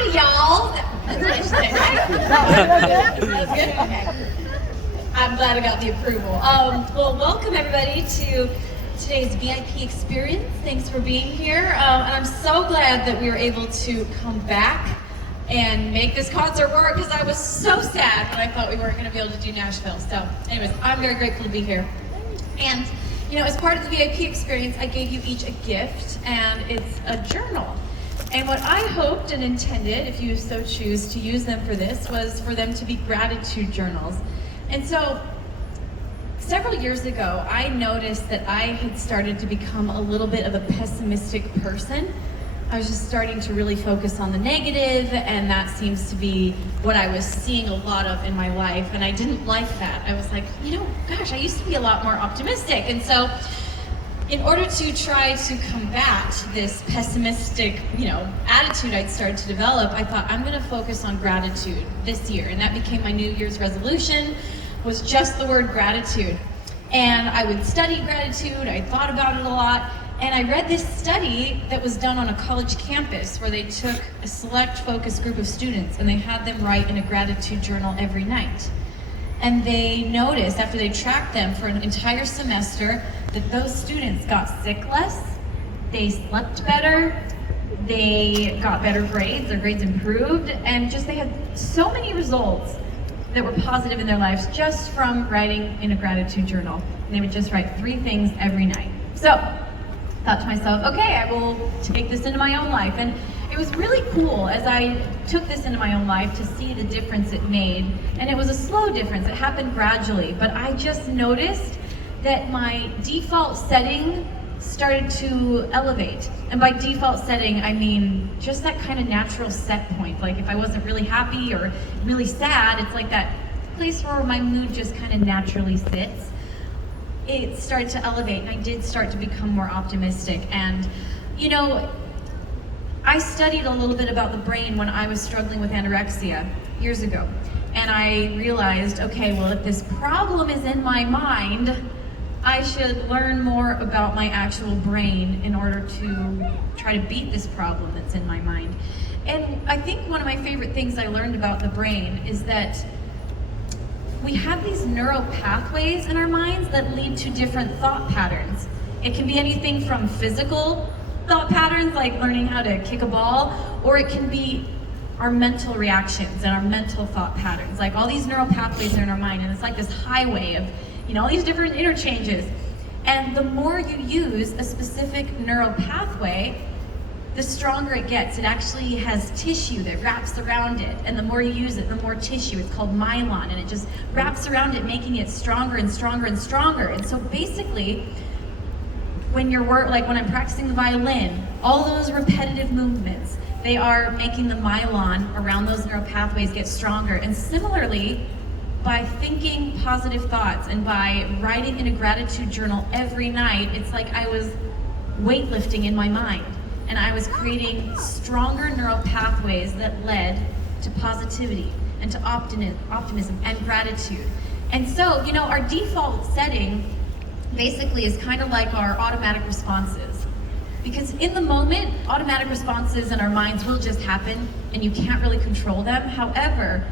Howdy, y'all. That's what I should say, right? That was good? Okay. I'm glad I got the approval. Well, welcome everybody to today's VIP experience. Thanks for being here. And I'm so glad that we were able to come back and make this concert work, because I was so sad when I thought we weren't going to be able to do Nashville. So anyways, I'm very grateful to be here. And you know, as part of the VIP experience, I gave you each a gift, and it's a journal. And what I hoped and intended, if you so choose to use them for this, was for them to be gratitude journals. And so, several years ago, I noticed that I had started to become a little bit of a pessimistic person. I was just starting to really focus on the negative, and that seems to be what I was seeing a lot of in my life, and I didn't like that. I was like, you know, gosh, I used to be a lot more optimistic. And so, in order to try to combat this pessimistic, attitude I'd started to develop, I thought I'm gonna focus on gratitude this year. And that became my New Year's resolution, was just the word gratitude. And I would study gratitude, I thought about it a lot, and I read this study that was done on a college campus where they took a select focused group of students and they had them write in a gratitude journal every night. And they noticed, after they tracked them for an entire semester, that those students got sick less, they slept better, they got better grades, their grades improved, and just they had so many results that were positive in their lives just from writing in a gratitude journal. And they would just write 3 things every night. So, thought to myself, okay, I will take this into my own life. And it was really cool as I took this into my own life to see the difference it made. And it was a slow difference, it happened gradually, but I just noticed that my default setting started to elevate. And by default setting, I mean just that kind of natural set point. Like if I wasn't really happy or really sad, it's like that place where my mood just kind of naturally sits. It started to elevate, and I did start to become more optimistic. And I studied a little bit about the brain when I was struggling with anorexia years ago. And I realized, okay, well, if this problem is in my mind, I should learn more about my actual brain in order to try to beat this problem that's in my mind. And I think one of my favorite things I learned about the brain is that we have these neural pathways in our minds that lead to different thought patterns. It can be anything from physical thought patterns, like learning how to kick a ball, or it can be our mental reactions and our mental thought patterns. Like all these neural pathways are in our mind, and it's like this highway of all these different interchanges. And the more you use a specific neural pathway, the stronger it gets. It actually has tissue that wraps around it, and the more you use it, the more tissue. It's called myelin, and it just wraps around it, making it stronger and stronger and stronger. And so basically, when I'm practicing the violin, all those repetitive movements, they are making the myelin around those neural pathways get stronger. And similarly, by thinking positive thoughts and by writing in a gratitude journal every night, it's like I was weightlifting in my mind. And I was creating stronger neural pathways that led to positivity and to optimism and gratitude. And so, our default setting basically is kind of like our automatic responses. Because in the moment, automatic responses in our minds will just happen, and you can't really control them. However,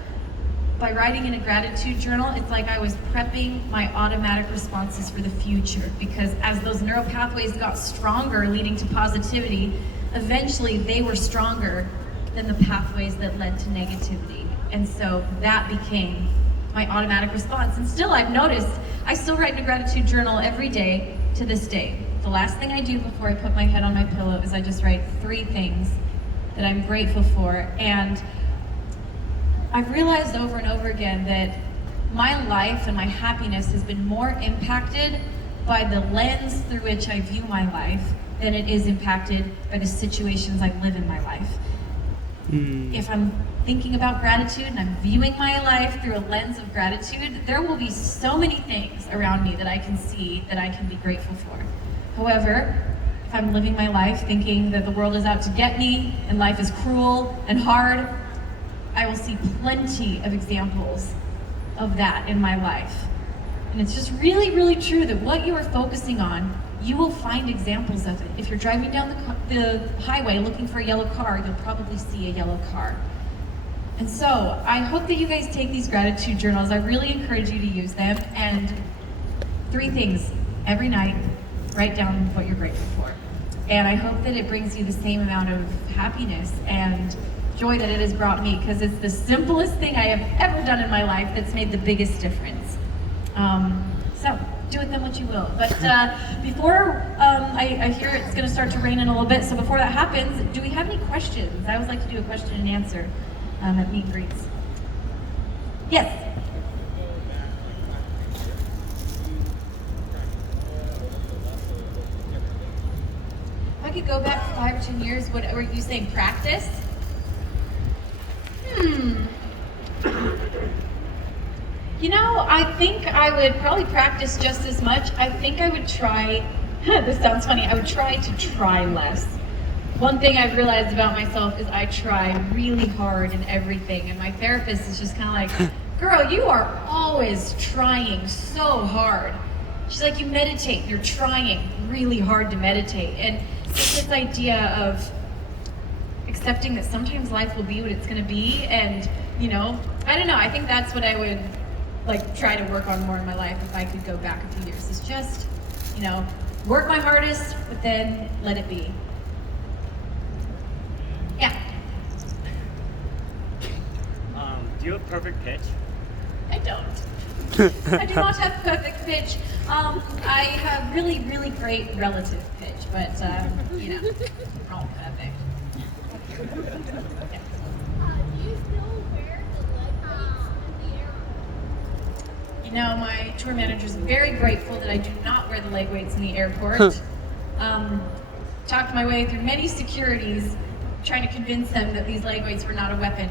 by writing in a gratitude journal, it's like I was prepping my automatic responses for the future, because as those neural pathways got stronger, leading to positivity, eventually they were stronger than the pathways that led to negativity. And so that became my automatic response. And still, I've noticed, I still write in a gratitude journal every day to this day. The last thing I do before I put my head on my pillow is I just write 3 things that I'm grateful for. And I've realized over and over again that my life and my happiness has been more impacted by the lens through which I view my life than it is impacted by the situations I live in my life. If I'm thinking about gratitude and I'm viewing my life through a lens of gratitude, there will be so many things around me that I can see that I can be grateful for. However, if I'm living my life thinking that the world is out to get me and life is cruel and hard, I will see plenty of examples of that in my life. And it's just really, really true that what you are focusing on you will find examples of it. If you're driving down the highway looking for a yellow car, you'll probably see a yellow car. And so I hope that you guys take these gratitude journals. I really encourage you to use them. And 3 things every night, write down what you're grateful for. And I hope that it brings you the same amount of happiness and joy that it has brought me, because it's the simplest thing I have ever done in my life that's made the biggest difference. So do with them what you will. But before I hear it's going to start to rain in a little bit, so before that happens, do we have any questions? I always like to do a question and answer at meet and greets. Yes. If I could go back 5 or 10 years, what were you saying, practice? You know, I think I would probably practice just as much. I think I would try, this sounds funny, I would try to try less. One thing I've realized about myself is I try really hard in everything, and my therapist is just kind of like, girl, you are always trying so hard. She's like, you meditate, you're trying really hard to meditate. And it's this idea of accepting that sometimes life will be what it's going to be, and you know, I don't know, I think that's what I would like try to work on more in my life if I could go back a few years, is just, you know, work my hardest, but then let it be. Yeah. Do you have perfect pitch? I don't. I do not have perfect pitch. I have really, really great relative pitch, but you know, we're all perfect. Yeah. Do you still wear the leg weights in the airport? You know, my tour manager is very grateful that I do not wear the leg weights in the airport. Talked my way through many securities, trying to convince them that these leg weights were not a weapon.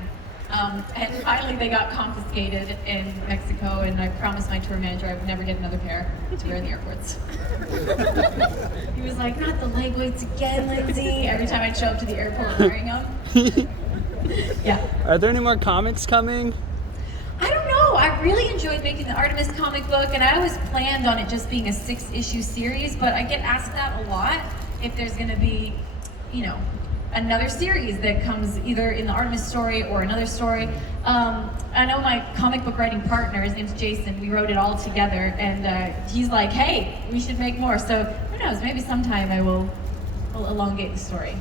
And finally they got confiscated in Mexico, and I promised my tour manager I would never get another pair to wear in the airports. He was like, not the leg weights again, Lindsay, every time I'd show up to the airport wearing them. Yeah. Are there any more comics coming? I don't know. I really enjoyed making the Artemis comic book, and I always planned on it just being a 6-issue series, but I get asked that a lot if there's going to be, you know, another series that comes either in the Artemis story or another story. I know my comic book writing partner, his name's Jason, we wrote it all together, and he's like, hey, we should make more. So who knows, maybe sometime I will elongate the story.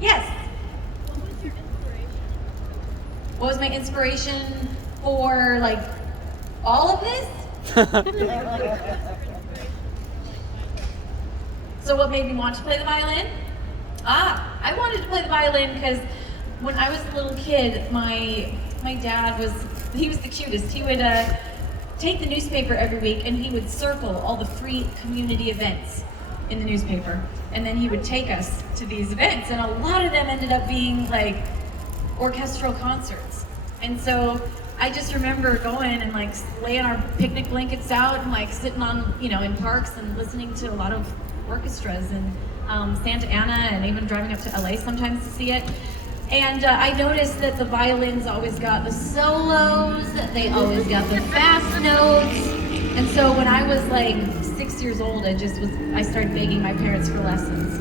Yes? What was your inspiration? What was my inspiration for, like, all of this? So what made me want to play the violin? I wanted to play the violin because when I was a little kid, my dad was the cutest. He would take the newspaper every week and he would circle all the free community events in the newspaper. And then he would take us to these events, and a lot of them ended up being like orchestral concerts. And so I just remember going and like laying our picnic blankets out and like sitting on, you know, in parks and listening to a lot of orchestras and Santa Ana, and even driving up to LA sometimes to see it. And I noticed that the violins always got the solos, they always got the fast notes. And so when I was like 6 years old, I started begging my parents for lessons.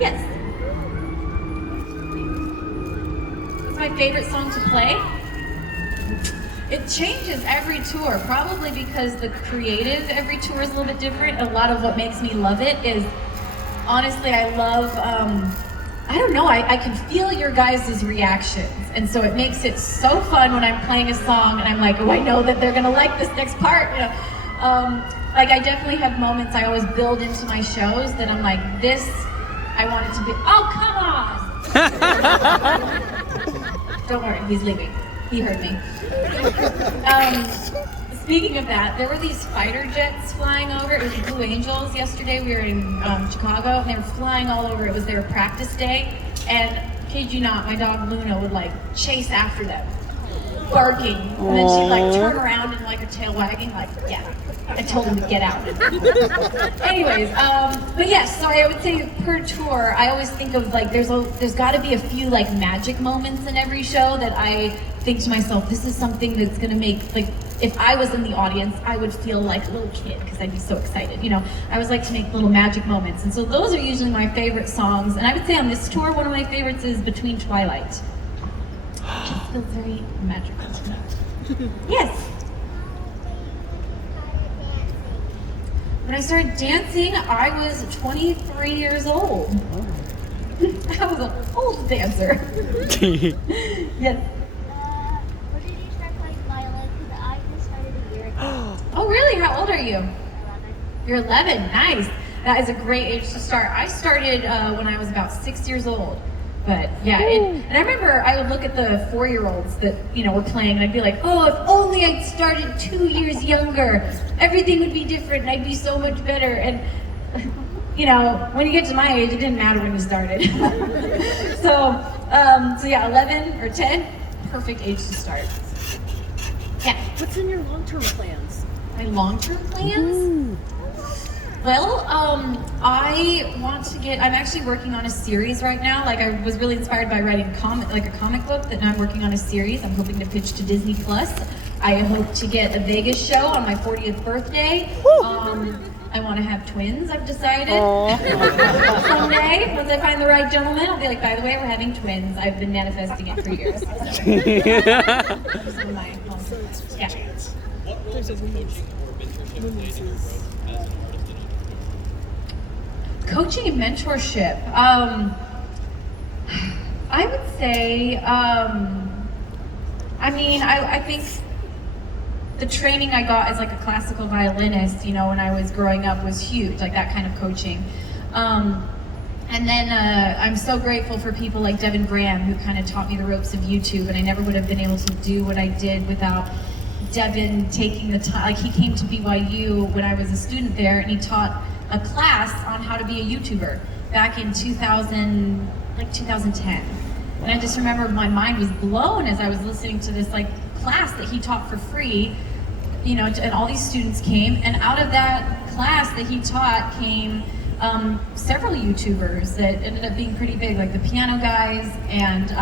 Yes? What's my favorite song to play? It changes every tour, probably because the creative every tour is a little bit different. A lot of what makes me love it is, honestly, I love, I don't know, I can feel your guys' reactions. And so it makes it so fun when I'm playing a song and I'm like, oh, I know that they're gonna like this next part. You know? Like I definitely have moments I always build into my shows that I'm like, this, I want it to be, oh, come on! Don't worry, he's leaving. He heard me. Speaking of that, there were these fighter jets flying over. It was the Blue Angels yesterday. We were in Chicago, and they were flying all over. It was their practice day, and kid you not, my dog Luna would like chase after them. barking, and then she'd like turn around and like her tail wagging, like, yeah, I told him to get out. Anyways, but yes, so I would say per tour, I always think of like, there's got to be a few like magic moments in every show that I think to myself, this is something that's gonna make, like, if I was in the audience, I would feel like a little kid because I'd be so excited. You know, I always like to make little magic moments, and so those are usually my favorite songs. And I would say on this tour, one of my favorites is Between Twilight. It just feels very magical to me. Yes. When I started dancing, I was 23 years old. I was an old dancer. Yes. When did you start playing violin? Because I just started a year ago. Oh, really? How old are you? 11. You're 11. Nice. That is a great age to start. I started when I was about 6 years old. But yeah, and I remember I would look at the 4-year-olds that, you know, were playing, and I'd be like, oh, if only I'd started 2 years younger, everything would be different and I'd be so much better. And you know, when you get to my age, it didn't matter when you started. So yeah, 11 or 10, perfect age to start. Yeah. What's in your long-term plans? My long-term plans? Well, I want to I'm actually working on a series right now. Like, I was really inspired by writing a comic book, that now I'm working on a series. I'm hoping to pitch to Disney Plus. I hope to get a Vegas show on my 40th birthday. I want to have twins, I've decided. Someday, once I find the right gentleman, I'll be like, by the way, we're having twins. I've been manifesting it for years. So. Those are my long-term plans. Yeah. What role does coaching or mentorship play in your growth as an artist and entrepreneur? Coaching and mentorship. I would say, I think the training I got as like a classical violinist, you know, when I was growing up was huge, like that kind of coaching. And then I'm so grateful for people like Devin Graham, who kind of taught me the ropes of YouTube, and I never would have been able to do what I did without Devin taking the time. Like, he came to BYU when I was a student there, and he taught a class on how to be a YouTuber back in 2010. And I just remember my mind was blown as I was listening to this like class that he taught for free, you know, and all these students came, and out of that class that he taught came several YouTubers that ended up being pretty big, like the Piano Guys and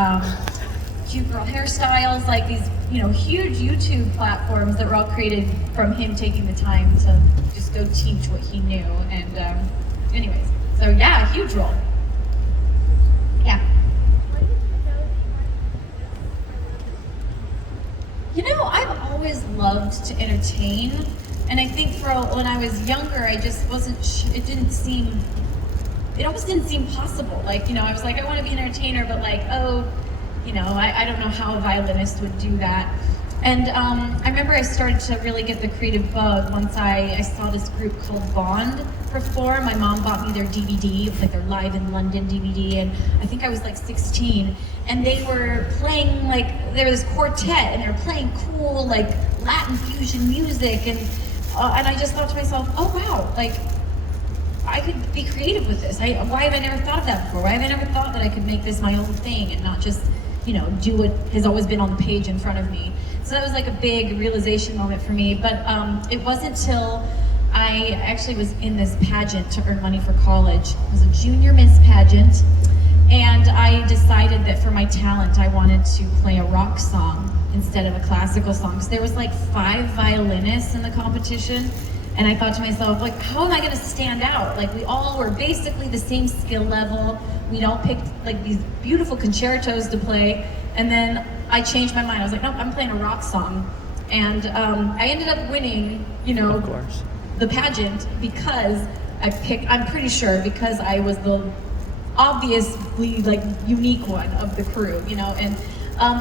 Cute Girl Hairstyles, like these, you know, huge YouTube platforms that were all created from him taking the time to just go teach what he knew. And anyways, so yeah, a huge role. Yeah. You know, I've always loved to entertain, and I think when I was younger, I just wasn't, it almost didn't seem possible. Like, you know, I was like, I want to be an entertainer, but like, oh, you know, I don't know how a violinist would do that. And I remember I started to really get the creative bug once I saw this group called Bond perform. My mom bought me their DVD, it was like their Live in London DVD, and I think I was like 16. And they were playing, like, there was this quartet, and they were playing cool, like, Latin fusion music, and I just thought to myself, oh wow, like, I could be creative with this. Why have I never thought of that before? Why have I never thought that I could make this my own thing and not just, you know, do what has always been on the page in front of me? So that was like a big realization moment for me. But it wasn't till I actually was in this pageant to earn money for college. It was a junior Miss pageant. And I decided that for my talent, I wanted to play a rock song instead of a classical song. Because there was like 5 violinists in the competition. And I thought to myself, like, how am I gonna stand out? Like, we all were basically the same skill level. We'd all picked like these beautiful concertos to play. And then I changed my mind. I was like, nope, I'm playing a rock song. And I ended up winning, you know, the pageant because I'm pretty sure because I was the obviously like unique one of the crew, you know, and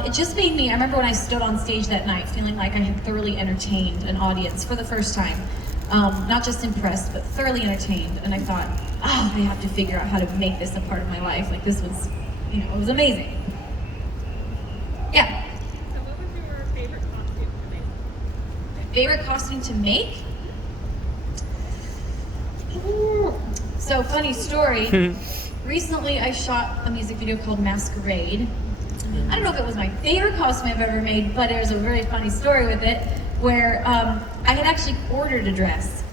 it just made me, I remember when I stood on stage that night feeling like I had thoroughly entertained an audience for the first time. Not just impressed, but thoroughly entertained. And I thought, oh, I have to figure out how to make this a part of my life. Like, this was, you know, it was amazing. Yeah. So what was your favorite costume to make? Favorite costume to make? So, funny story. Recently, I shot a music video called Masquerade. I don't know if it was my favorite costume I've ever made, but there's a very funny story with it where I had actually ordered a dress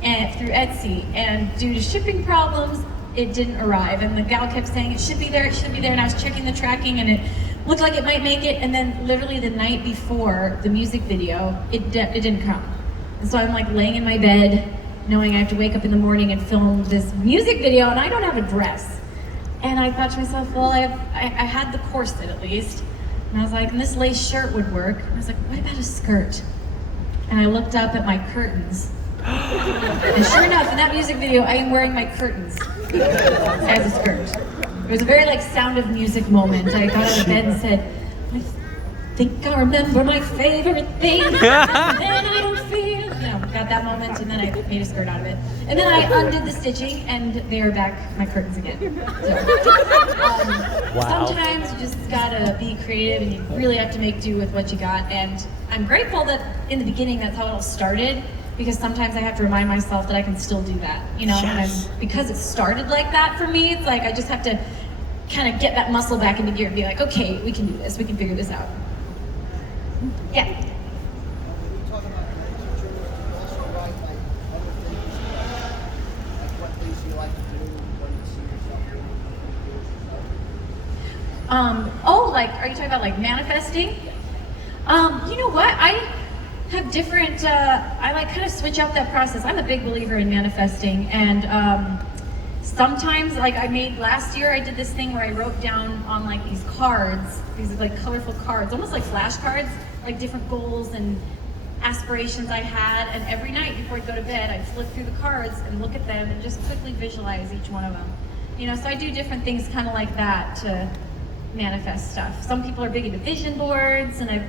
through Etsy, and due to shipping problems, it didn't arrive. And the gal kept saying, it should be there, and I was checking the tracking, and it looked like it might make it, and then literally the night before the music video, it didn't come. And so I'm like laying in my bed, knowing I have to wake up in the morning and film this music video, and I don't have a dress. And I thought to myself, well, I had the corset at least. And I was like, and this lace shirt would work. And I was like, what about a skirt? And I looked up at my curtains. And sure enough, in that music video, I am wearing my curtains as a skirt. It was a very like Sound of Music moment. I got out of bed and said, I think I remember my favorite thing. And then I don't feel, got that moment, and then I made a skirt out of it. And then I undid the stitching, and they are back my curtains again. So, Wow. sometimes you just gotta be creative, and you really have to make do with what you got. And I'm grateful that in the beginning that's how it all started, because sometimes I have to remind myself that I can still do that. Yes. And because it started like that for me, it's like I just have to kind of get that muscle back into gear and be like, okay, we can do this, we can figure this out. Yeah. When you talk about creative journals, do you also write like other things, like what things you like to do when you see yourself doing yourself? Like, are you talking about like manifesting? You know what? I have different, I like kind of switch up that process. I'm a big believer in manifesting, and sometimes, like last year I did this thing where I wrote down on like these cards, these like colorful cards, almost like flashcards, like different goals and aspirations I had, and every night before I'd go to bed, I'd flip through the cards and look at them and just quickly visualize each one of them. So I do different things kind of like that to manifest stuff. Some people are big into vision boards, and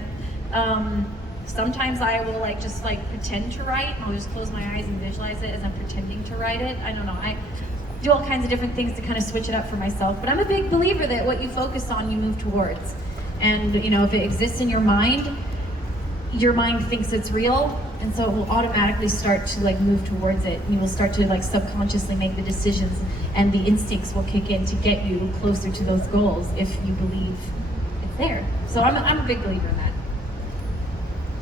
sometimes I will just pretend to write, and I'll just close my eyes and visualize it as I'm pretending to write it. I don't know, I do all kinds of different things to kind of switch it up for myself, but I'm a big believer that what you focus on, you move towards. And if it exists in your mind thinks it's real, and so it will automatically start to move towards it. You will start to subconsciously make the decisions, and the instincts will kick in to get you closer to those goals if you believe it's there. So I'm a big believer in that.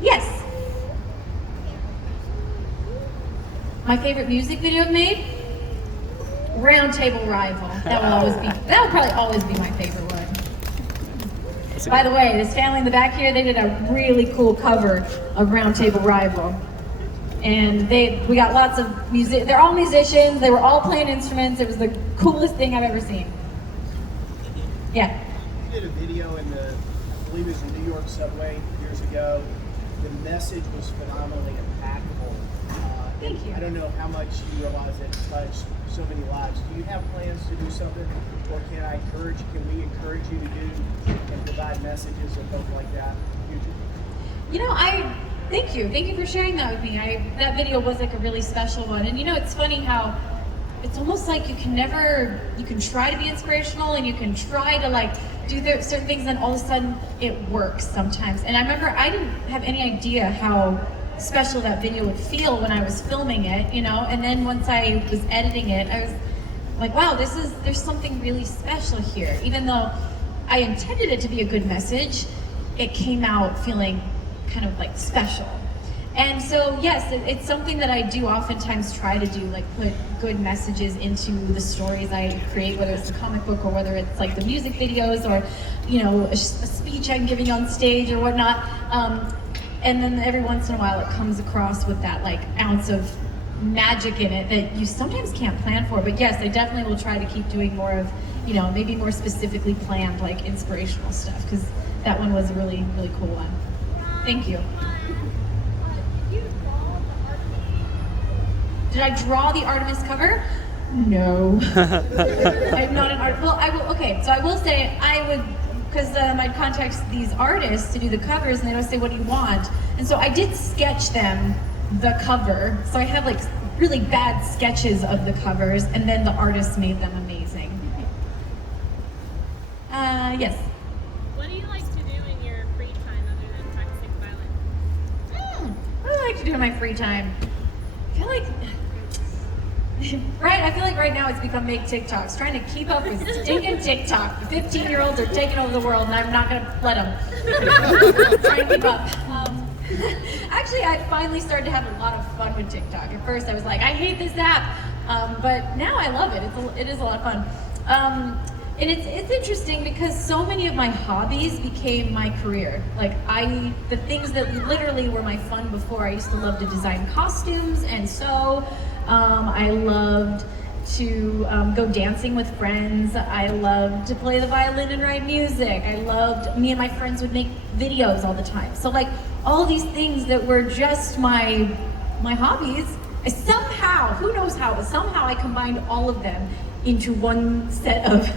Yes. My favorite music video I've made? Round Table Rival. That will probably always be my favorite one. By the way, this family in the back here, they did a really cool cover of Round Table Rival. And we got lots of music. They're all musicians. They were all playing instruments. It was the coolest thing I've ever seen. Yeah. You did a video in I believe it was the New York subway years ago. The message was phenomenally impactful. Thank you. I don't know how much you realize it touched so many lives. Do you have plans to do something, or can we encourage you to do and provide messages of hope like that in the future? Thank you for sharing that with me. That video was a really special one. And it's funny how it's almost like you can try to be inspirational, and you can try to do certain things, and all of a sudden it works sometimes. And I remember I didn't have any idea how special that video would feel when I was filming it, and then once I was editing it, I was like, wow, there's something really special here. Even though I intended it to be a good message, it came out feeling kind of special. And so yes, it's something that I do oftentimes try to do, put good messages into the stories I create, whether it's the comic book or whether it's the music videos or a speech I'm giving on stage or whatnot. And then every once in a while it comes across with that ounce of magic in it that you sometimes can't plan for. But yes, I definitely will try to keep doing more of, maybe more specifically planned inspirational stuff, because that one was a really, really cool one. Thank you. Did I draw the Artemis cover? No. I'm not an artist. Well, I will. Okay, so I will say I would, because I'd contact these artists to do the covers, and they would say, "What do you want?" And so I did sketch them the cover. So I have really bad sketches of the covers, and then the artists made them amazing. Yes. What do you like to do in your free time other than practicing violin? What do I like to do in my free time? I feel like Right? I feel like right now it's become make TikToks, trying to keep up with stinking TikTok. The 15-year-olds are taking over the world, and I'm not going to let them. Trying to keep up. Actually, I finally started to have a lot of fun with TikTok. At first, I was like, I hate this app, but now I love it. It is a lot of fun. And it's interesting because so many of my hobbies became my career. Like the things that literally were my fun before. I used to love to design costumes and sew. I loved to go dancing with friends. I loved to play the violin and write music. Me and my friends would make videos all the time. So like all these things that were just my hobbies, somehow, who knows how, but somehow I combined all of them into one set of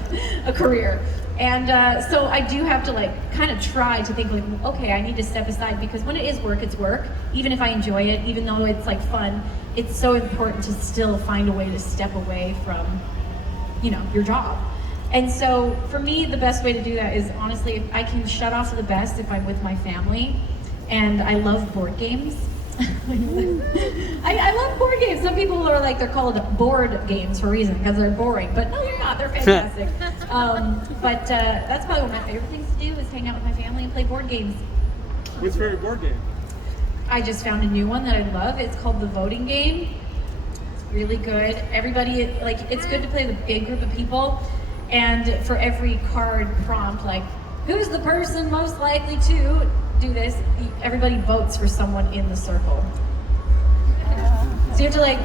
a career. And so I do have to like kind of try to think like, okay, I need to step aside, because when it is work, it's work. Even if I enjoy it, even though it's like fun, it's so important to still find a way to step away from, your job. And so for me, the best way to do that is honestly, if I can shut off the best if I'm with my family. And I love board games. I love board games. Some people are like, they're called board games for a reason, because they're boring, but no, they're not. They're fantastic. But that's probably one of my favorite things to do is hang out with my family and play board games. What's your favorite board game? I just found a new one that I love. It's called the voting game. It's really good. Everybody, like, it's good to play with a big group of people, and for every card prompt, like, who's the person most likely to do this, everybody votes for someone in the circle. So you have to like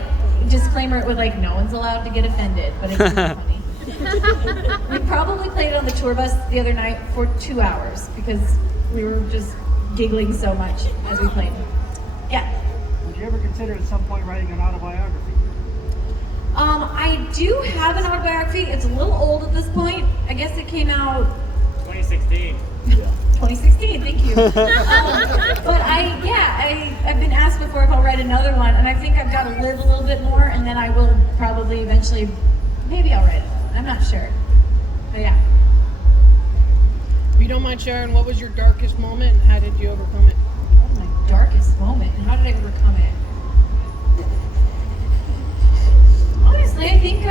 disclaimer it with like, no one's allowed to get offended, but it's really funny. We probably played it on the tour bus the other night for 2 hours because we were just giggling so much as we played. Yeah. Would you ever consider at some point writing an autobiography? I do have an autobiography. It's a little old at this point. I guess it came out 2016. 2016, thank you. But I've been asked before if I'll write another one, and I think I've got to live a little bit more, and then I will probably eventually, maybe I'll write it. I'm not sure. But yeah. If you don't mind sharing, what was your darkest moment and how did you overcome it? Oh, my darkest moment, and how did I overcome it? Honestly, I think,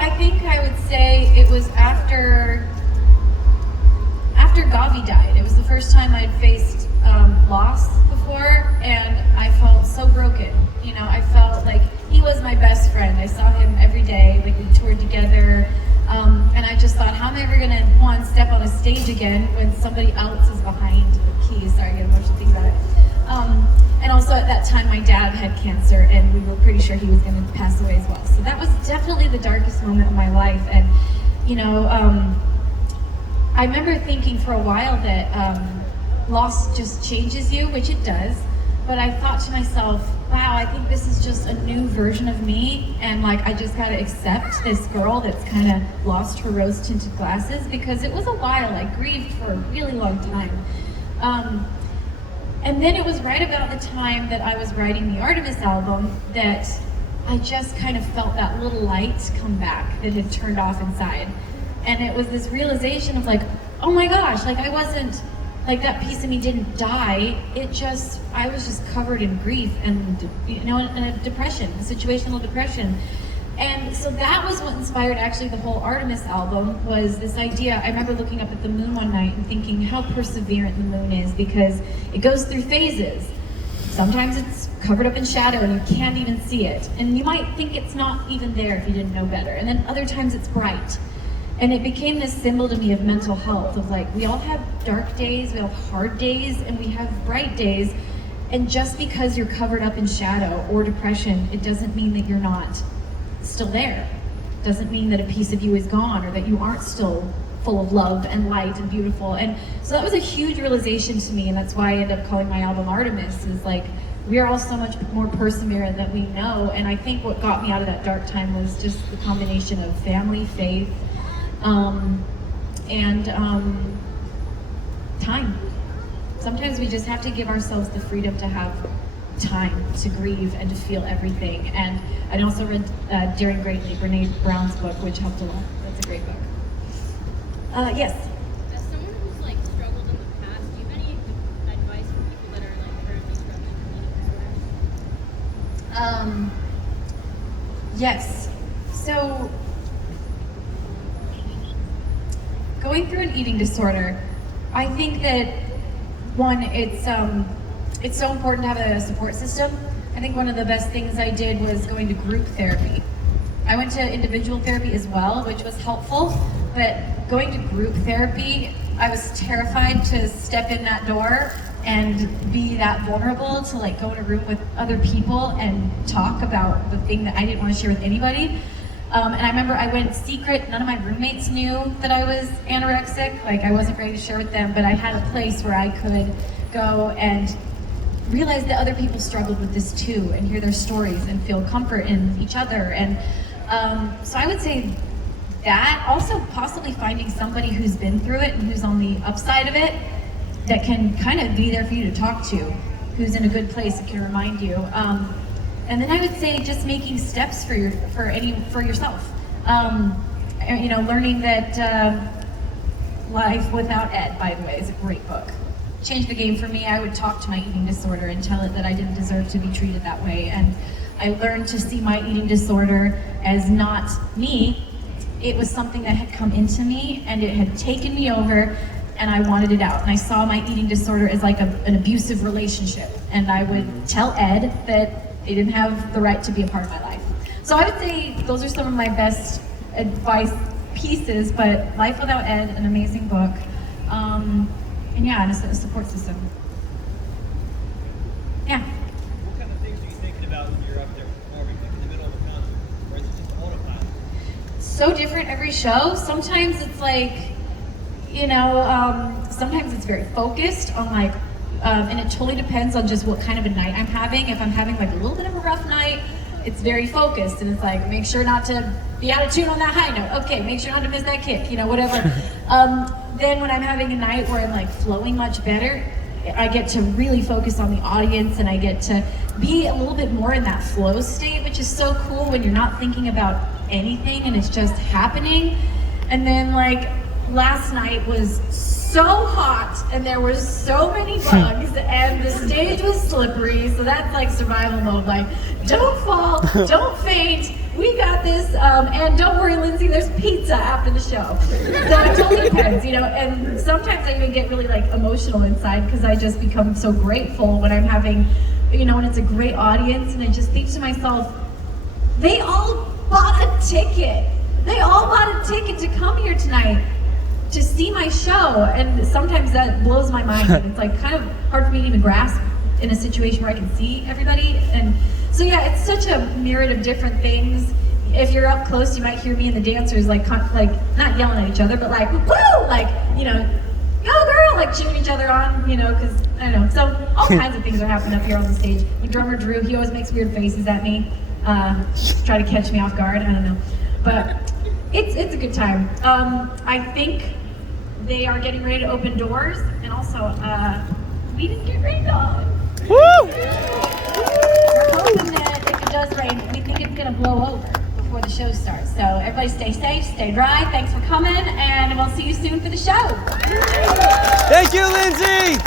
I think I would say it was after Gavi died. It was the first time I'd faced loss before, and I felt so broken. I felt like he was my best friend. I saw him every day, like we toured together, and I just thought, how am I ever gonna step on a stage again when somebody else is behind the keys? Sorry, I get emotional thinking about it. And also at that time, my dad had cancer, and we were pretty sure he was going to pass away as well. So that was definitely the darkest moment of my life. And, I remember thinking for a while that loss just changes you, which it does. But I thought to myself, wow, I think this is just a new version of me. And like, I just got to accept this girl that's kind of lost her rose-tinted glasses, because it was a while. I grieved for a really long time. And then it was right about the time that I was writing the Artemis album that I just kind of felt that little light come back that had turned off inside. And it was this realization of like, oh my gosh, like I wasn't, like that piece of me didn't die. I was just covered in grief and, in a depression, a situational depression. And so that was what inspired actually the whole Artemis album, was this idea. I remember looking up at the moon one night and thinking how perseverant the moon is, because it goes through phases. Sometimes it's covered up in shadow and you can't even see it. And you might think it's not even there if you didn't know better. And then other times it's bright. And it became this symbol to me of mental health, of like, we all have dark days, we all have hard days, and we have bright days. And just because you're covered up in shadow or depression, it doesn't mean that you're not still there. Doesn't mean that a piece of you is gone, or that you aren't still full of love and light and beautiful. And so that was a huge realization to me, and that's why I ended up calling my album Artemis, is like, we are all so much more perseverant than we know. And I think what got me out of that dark time was just the combination of family, faith, and time. Sometimes we just have to give ourselves the freedom to have time to grieve and to feel everything. And I also read Daring Greatly, Brene Brown's book, which helped a lot. That's a great book. Yes? As someone who's like struggled in the past, do you have any advice for people that are like currently Yes. So, going through an eating disorder, I think that one, it's so important to have a support system. I think one of the best things I did was going to group therapy. I went to individual therapy as well, which was helpful, but going to group therapy, I was terrified to step in that door and be that vulnerable to like go in a room with other people and talk about the thing that I didn't want to share with anybody. And I remember I went secret. None of my roommates knew that I was anorexic. Like I wasn't ready to share with them, but I had a place where I could go and realize that other people struggled with this too, and hear their stories and feel comfort in each other. And so I would say that, also possibly finding somebody who's been through it and who's on the upside of it that can kind of be there for you to talk to, who's in a good place and can remind you. And then I would say just making steps for yourself. You know, learning that Life Without Ed, by the way, is a great book. Changed the game for me. I would talk to my eating disorder and tell it that I didn't deserve to be treated that way. And I learned to see my eating disorder as not me. It was something that had come into me and it had taken me over, and I wanted it out. And I saw my eating disorder as like an abusive relationship. And I would tell Ed that they didn't have the right to be a part of my life. So I would say those are some of my best advice pieces, but Life Without Ed, an amazing book. And yeah, and a support system. Yeah. What kind of things are you thinking about when you're up there performing, like in the middle of a concert? Or is it just autopilot? So different every show. Sometimes it's like, you know, sometimes it's very focused on like, and it totally depends on just what kind of a night I'm having. If I'm having like a little bit of a rough night, it's very focused, and it's like, make sure not to be out of tune on that high note. Okay, make sure not to miss that kick, you know, whatever. Then when I'm having a night where I'm like flowing much better, I get to really focus on the audience, and I get to be a little bit more in that flow state, which is so cool when you're not thinking about anything and it's just happening. And then like last night was so hot and there were so many bugs and the stage was slippery, so that's like survival mode, like don't fall, don't faint, we got this, and don't worry Lindsay, there's pizza after the show. So it totally depends, you know, and sometimes I even get really like emotional inside because I just become so grateful when I'm having, you know, when it's a great audience, and I just think to myself, they all bought a ticket. They all bought a ticket to come here tonight to see my show, and sometimes that blows my mind. And it's like kind of hard for me to even grasp in a situation where I can see everybody. And so yeah, it's such a myriad of different things. If you're up close, you might hear me and the dancers like not yelling at each other, but like woo, like, you know, go girl, like cheering each other on, you know, because I don't know. So all kinds of things are happening up here on the stage. My drummer Drew, he always makes weird faces at me, try to catch me off guard. I don't know, but it's a good time. I think they are getting ready to open doors, and also we didn't get rained on. Woo! We're hoping that if it does rain, we think it's gonna blow over before the show starts. So everybody stay safe, stay dry. Thanks for coming, and we'll see you soon for the show. Thank you, Lindsay!